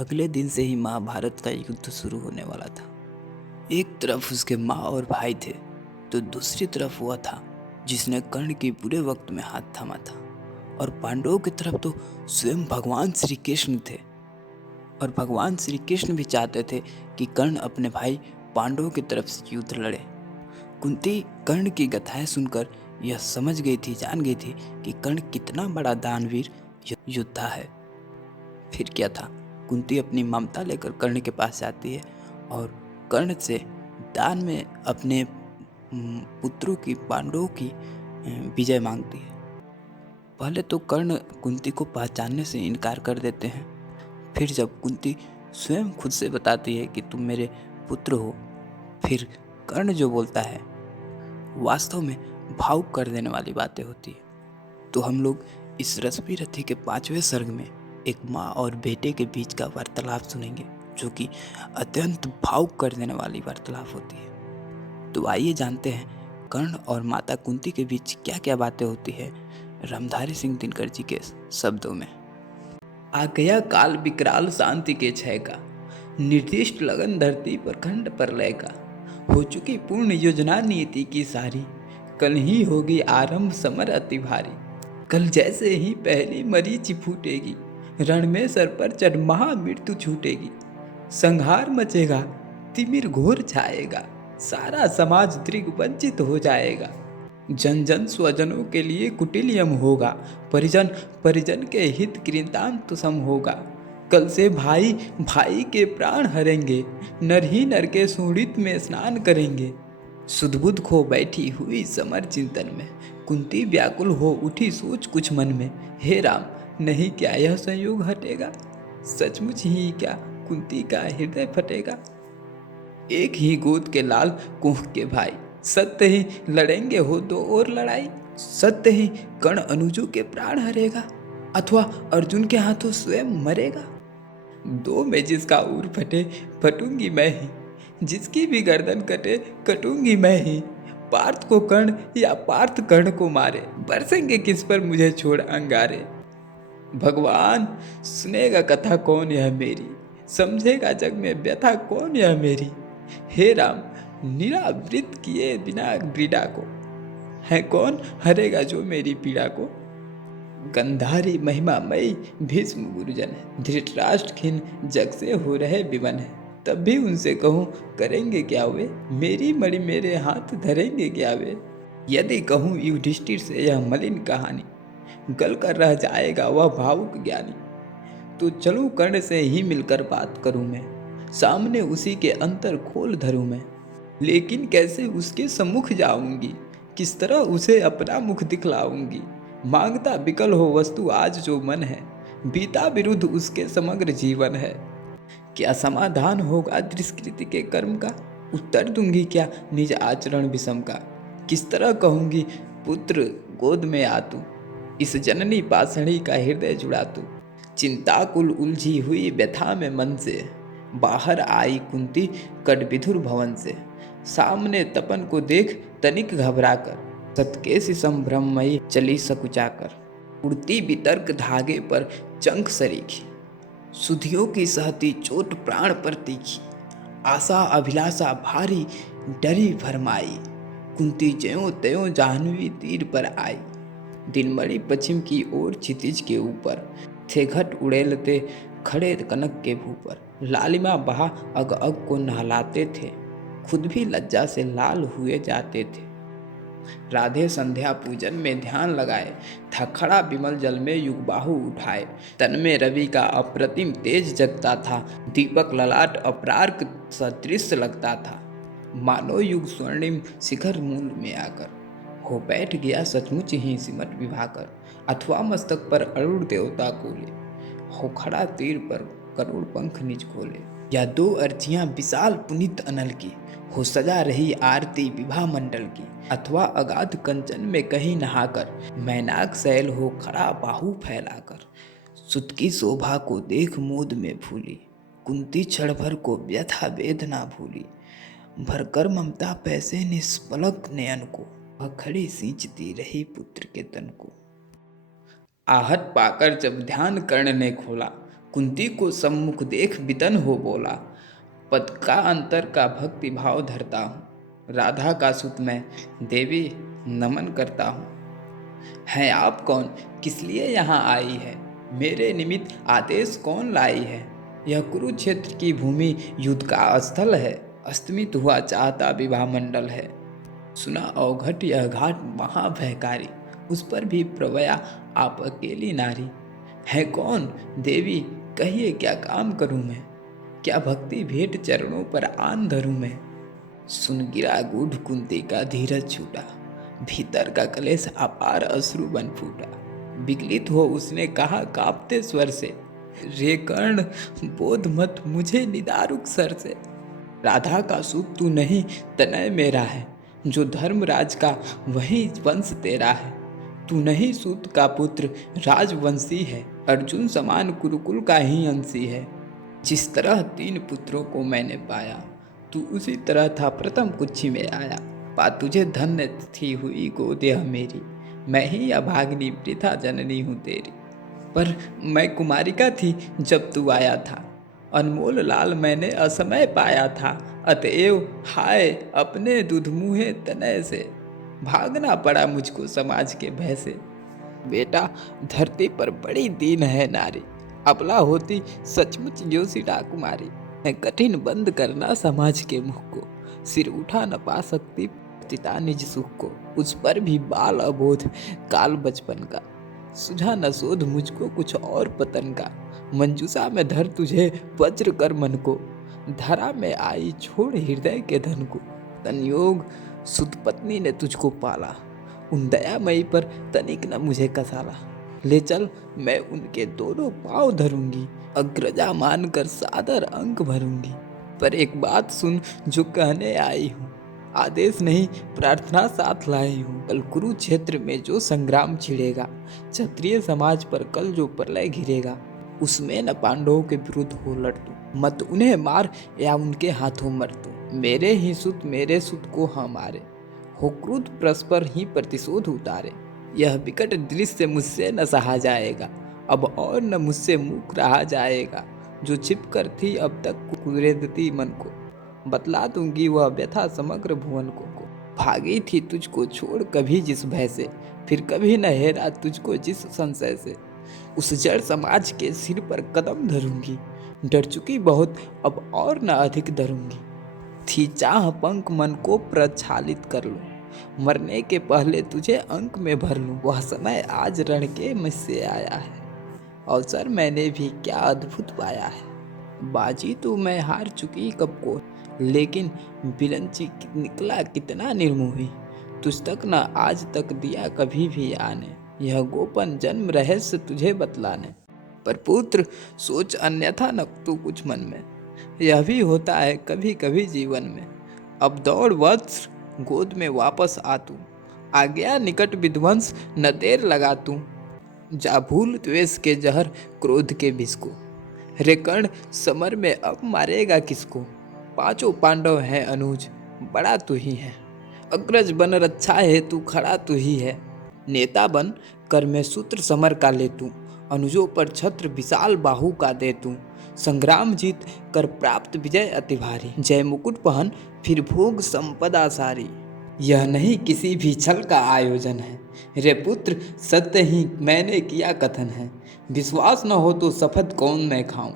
अगले दिन से ही महाभारत का युद्ध शुरू होने वाला था। एक तरफ उसके माँ और भाई थे, तो दूसरी तरफ वह था जिसने कर्ण के बुरे वक्त में हाथ थामा था। और पांडवों की तरफ तो स्वयं भगवान श्री कृष्ण थे। और भगवान श्री कृष्ण भी चाहते थे कि कर्ण अपने भाई पांडवों की तरफ से युद्ध लड़े। कुंती कर्ण की गाथाएं सुनकर यह समझ गई थी, जान गई थी कि कर्ण कितना बड़ा दानवीर योद्धा है। फिर क्या था, कुंती अपनी ममता लेकर कर्ण के पास जाती है और कर्ण से दान में अपने पुत्रों की, पांडवों की विजय मांगती है। पहले तो कर्ण कुंती को पहचानने से इनकार कर देते हैं। फिर जब कुंती स्वयं खुद से बताती है कि तुम मेरे पुत्र हो, फिर कर्ण जो बोलता है वास्तव में भावुक कर देने वाली बातें होती है। तो हम लोग इस रश्मि रथी के 5वें सर्ग में एक माँ और बेटे के बीच का वार्तालाप सुनेंगे, जो कि अत्यंत भावुक कर देने वाली वार्तालाप होती है। तो आइए जानते हैं कर्ण और माता कुंती के बीच क्या क्या बातें होती है रामधारी सिंह दिनकर जी के शब्दों में। आ गया काल विकराल शांति के क्षय का, निर्दिष्ट लगन धरती पर खंड पर लय का। हो चुकी पूर्ण योजना नीति की सारी, कल ही होगी आरंभ समर अति भारी। कल जैसे ही पहली मरीचि फूटेगी, रण में सर पर चढ़ महा मृत्यु छूटेगी। संहार मचेगा, तिमिर घोर छाएगा, सारा समाज दृग वंचित हो जाएगा। जन जन स्वजनों के लिए कुटिल यम होगा, परिजन परिजन के हित कृतांत सम होगा। कल से भाई भाई के प्राण हरेंगे, नर ही नर के सुहृत में स्नान करेंगे। सुधबुध खो बैठी हुई समर चिंतन में, कुंती व्याकुल हो उठी सोच कुछ मन में। हे राम, नहीं क्या यह संयोग हटेगा, सचमुच ही क्या कुंती का हृदय फटेगा। एक ही गोद के लाल कुंभ के भाई, सत्य ही लड़ेंगे हो दो और लड़ाई। सत्य ही कर्ण अनुजों के प्राण हरेगा, अथवा अर्जुन के हाथों स्वयं मरेगा। दो में जिसका ऊर फटे फटूंगी मैं ही, जिसकी भी गर्दन कटे कटूंगी मैं ही। पार्थ को कर्ण या पार्थ कर्ण को मारे, बरसेंगे किस पर मुझे छोड़ अंगारे। भगवान, सुनेगा कथा कौन यह मेरी, समझेगा जग में व्यथा कौन यह मेरी। हे राम, निरावृत किए बिना पीड़ा को, है कौन हरेगा जो मेरी पीड़ा को। गंधारी महिमा मई भीष्म गुरुजन है, धृतराष्ट्र खिन जग से हो रहे विवन है। तब भी उनसे कहूँ करेंगे क्या वे, मेरी मणि मेरे हाथ धरेंगे क्या वे। यदि कहूँ युधिष्ठिर से यह मलिन कहानी, गल कर रह जाएगा वह भावुक ज्ञानी। तो चलूं कर्ण से ही मिलकर बात करूं मैं, सामने उसी के अंतर खोल धरूं मैं। लेकिन कैसे उसके सम्मुख जाऊंगी, किस तरह उसे अपना मुख दिखलाऊंगी। मांगता विकल हो वस्तु आज जो मन है, बीता विरुद्ध उसके समग्र जीवन है। क्या समाधान होगा दुष्कृति के कर्म का, उत्तर दूंगी क्या निज आचरण विषम का। किस तरह कहूंगी पुत्र गोद में आ तू, इस जननी पाषणी का हृदय जुड़ा तू। चिंताकुल उलझी हुई व्यथा में मन से, बाहर आई कुंती कटविधुर भवन से। सामने तपन को देख तनिक घबरा कर, सतकेसी संभ्रमयी चली सकुचाकर। उड़ती वितर्क धागे पर चंक सरीखी, सुधियों की सहती चोट प्राण पर तीखी। आशा अभिलाषा भारी डरी भरमाई, कुंती ज्यों त्यों जाह्नवी तीर पर आई। दिनमणि पश्चिम की ओर क्षितिज के ऊपर, थे घट उड़ेलते खड़े कनक के भू पर। लालिमा बहा अग अग को नहलाते थे, खुद भी लज्जा से लाल हुए जाते थे। राधे संध्या पूजन में ध्यान लगाए, था खड़ा विमल जल में युगबाहु उठाए। तन में रवि का अप्रतिम तेज जगता था, दीपक ललाट अपरार्क सदृश लगता था। मानो युग स्वर्णिम शिखर मूल में आकर, हो बैठ गया सचमुच ही सिमट विभाकर। अथवा मस्तक पर अरुण देवता कोले, हो खड़ा तीर पर करोड़ पंख निज खोले। या दो अर्जियां विशाल पुनित अनल की, हो सजा रही आरती विवाह मंडल की। अथवा अगाध कंचन में कहीं नहाकर, मैनाक शैल हो खड़ा बाहु फैलाकर। सुत की शोभा को देख मोद में भूली, कुंती क्षण भर को व्यथा वेदना भूली। भरकर ममता पैसे निष्पलक नयन को, वह खड़ी सींचती रही पुत्र के तन को। आहट पाकर जब ध्यान कर्ण ने खोला, कुंती को सम्मुख देख विदन हो बोला, पद का अंतर का भक्ति भाव धरता हूँ। राधा का सुत मैं देवी नमन करता हूँ। हैं आप कौन, किस लिए यहाँ आई है, मेरे निमित्त आदेश कौन लाई है। यह कुरुक्षेत्र की भूमि युद्ध का स्थल है, अस्तमित हुआ चाहता विवाह मंडल है। सुना अवघट यह घाट महाभयकारी, उस पर भी प्रवया आप अकेली नारी। है कौन देवी, कहिए क्या काम करूं मैं, क्या भक्ति भेंट चरणों पर आन धरूं मैं। सुन गिरा गूढ़ कुंती का धीरज छूटा, भीतर का कलेश अपार अश्रु बन फूटा। विगलित हो उसने कहा कांपते स्वर से, रे कर्ण बोध मत मुझे निदारुक सर से। राधा का सूत तू नहीं तनय मेरा है, जो धर्मराज का वही वंश तेरा है। तू नहीं सूत का पुत्र राजवंशी है, अर्जुन समान कुरुकुल का ही अंशी है। जिस तरह 3 पुत्रों को मैंने पाया, तू उसी तरह था प्रथम कुक्षी में आया। पा तुझे धन्य थी हुई गोद यह मेरी, मैं ही अभागिनी वृथा जननी हूँ तेरी। पर मैं कुमारिका थी जब तू आया था, अनमोल लाल मैंने असमय पाया था। अतएव हाय अपने दुधमुहे तनय से, भागना पड़ा मुझको समाज के भय से। बेटा धरती पर बड़ी दीन है नारी, अबला होती सचमुच योशिता कुमारी। है कठिन बंद करना समाज के मुख को, सिर उठा न पा सकती चिता निज सुख को। उस पर भी बाल अबोध काल बचपन का, सुझा न शोध मुझको कुछ और पतन का। मंजूषा में धर तुझे वज्र कर मन को, धरा में आई छोड़ हृदय के धन को। संयोग सुत पत्नी ने तुझको पाला, उन दयामयी पर तनिक न मुझे कसाला। ले चल मैं उनके दोनों पांव धरूंगी, अग्रजा मानकर सादर अंक भरूंगी। पर एक बात सुन जो कहने आई हूँ, आदेश नहीं प्रार्थना साथ लाई हूँ। कल कुरुक्षेत्र में जो संग्राम छिड़ेगा, क्षत्रिय समाज पर कल जो प्रलय घिरेगा, उसमें न पांडवों के विरुद्ध हो लड़ तू। मत उन्हें मार या उनके हाथों मर तू। मेरे ही सुत मेरे सुत को हमारे, हो क्रुद्ध परस्पर ही प्रतिशोध उतारे। यह विकट दृश्य मुझसे न सहा जाएगा, अब और न मुझसे मुख रहा जाएगा। जो छिप कर थी अब तक कुरेदती मन को, बतला दूंगी वह व्यथा समग्र भुवन को। भागी थी तुझको छोड़ कभी जिस भय से, फिर कभी न हेरा तुझको जिस संशय से। उस जड़ समाज के सिर पर कदम धरूंगी, डर चुकी बहुत अब और न अधिक डरूंगी। थी चाह पंख मन को प्रक्षालित कर लूं, मरने के पहले तुझे अंक में भर लूं। वह समय आज रण के मुझसे आया है, अवसर मैंने भी क्या अद्भुत पाया है। बाजी तो मैं हार चुकी कब को, लेकिन बिलंची निकला कितना निर्मोही। तुझ तक न आज तक दिया कभी भी आने, यह गोपन जन्म रहस्य तुझे बतलाने। पर पुत्र सोच अन्यथा न तू कुछ मन में, यह भी होता है कभी कभी जीवन में। अब दौड़ वत्स गोद में वापस आ तू, आ गया निकट विध्वंस न देर लगा तू। जा भूल द्वेष के जहर क्रोध के विष को, रे कर्ण समर में अब मारेगा किसको। 5 पांडव हैं अनुज, बड़ा तू ही है, अग्रज बन रक्षा है तू खड़ा तू ही है। नेता बन कर में सूत्र समर का ले तू, अनुजों पर छत्र विशाल बाहु का दे तू। संग्राम जीत कर प्राप्त विजय अति भारी, जय मुकुट पहन फिर भोग संपदा सारी। यह नहीं किसी भी छल का आयोजन है, रे पुत्र सत्य ही मैंने किया कथन है। विश्वास न हो तो शपथ कौन मैं खाऊं,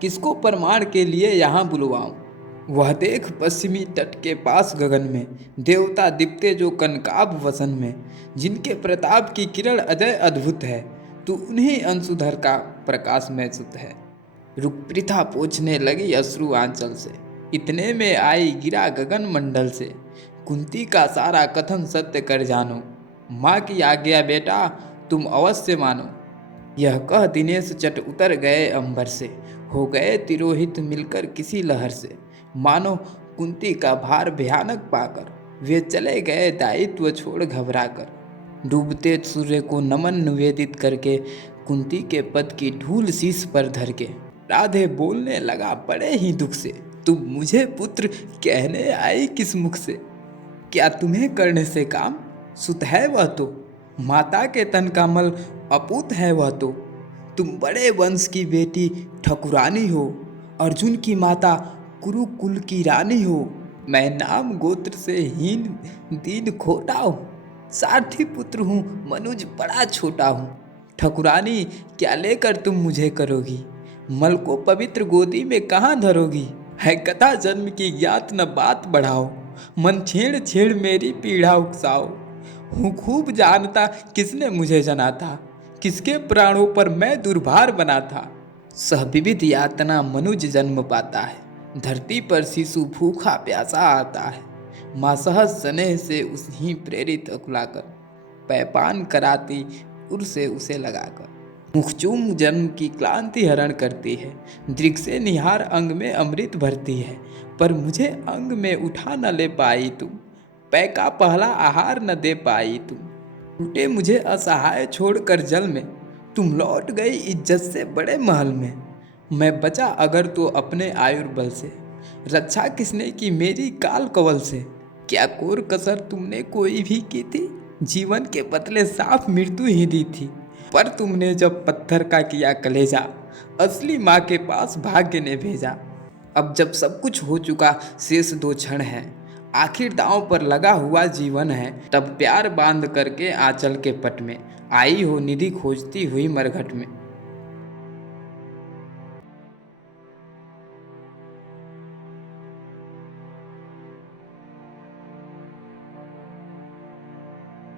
किसको प्रमाण के लिए यहाँ बुलवाऊं। वह देख पश्चिमी तट के पास गगन में, देवता दीप्ते जो कनकाभ वसन में। जिनके प्रताप की किरण अजय अद्भुत है, तू उन्हीं अंशुधर का प्रकाश में सुत है। रुक पृथा पोंछने लगी अश्रु आंचल से, इतने में आई गिरा गगन मंडल से। कुंती का सारा कथन सत्य कर जानो, माँ की आज्ञा बेटा तुम अवश्य मानो। यह कह दिनेश चट उतर गए अंबर से, हो गए तिरोहित मिलकर किसी लहर से। मानो कुंती का भार भयानक पाकर, वे चले गए दायित्व छोड़ घबरा कर। डूबते सूर्य को नमन निवेदित करके, कुंती के पद की धूल शीश पर धर के। राधे बोलने लगा बड़े ही दुख से, तुम मुझे पुत्र कहने आई किस मुख से। क्या तुम्हें करने से काम, सुत है वह तो, माता के तन का मल अपूत है वह तो। तुम बड़े वंश की बेटी ठकुरानी हो, अर्जुन की माता कुरुकुल की रानी हो। मैं नाम गोत्र से हीन दीन खोटा हूँ, सारथी पुत्र हूँ, मनुज बड़ा छोटा हूँ। ठकुरानी क्या लेकर तुम मुझे करोगी, मल को पवित्र गोदी में कहाँ धरोगी। है कथा जन्म की ज्ञात न बात बढ़ाओ, मन छेड़ छेड़ मेरी पीड़ा उकसाओ। हूँ खूब जानता किसने मुझे जना था, किसके प्राणों पर मैं दुर्भार बना था। सह विविध यातना मनुज जन्म पाता है, धरती पर शिशु भूखा प्यासा आता है। माँ सहज स्नेह से उसी प्रेरित अकुलाकर, पैपान कराती उर से उसे लगाकर। मुखचूम जन्म की क्लांति हरण करती है, दृग से निहार अंग में अमृत भरती है। पर मुझे अंग में उठा न ले पाई तुम, पै का पहला आहार न दे पाई तुम। टूटे मुझे असहाय छोड़कर जल में, तुम लौट गई इज्जत से बड़े महल में। मैं बचा अगर तो अपने आयुर्बल से, रक्षा किसने की मेरी काल कवल से। क्या कोर कसर तुमने कोई भी की थी, जीवन के बदले साफ मृत्यु ही दी थी। पर तुमने जब पत्थर का किया कलेजा, असली माँ के पास भाग्य ने भेजा। अब जब सब कुछ हो चुका शेष दो क्षण है, आखिर दांव पर लगा हुआ जीवन है। तब प्यार बांध करके आंचल के पट में आई हो निधि खोजती हुई मरघट में।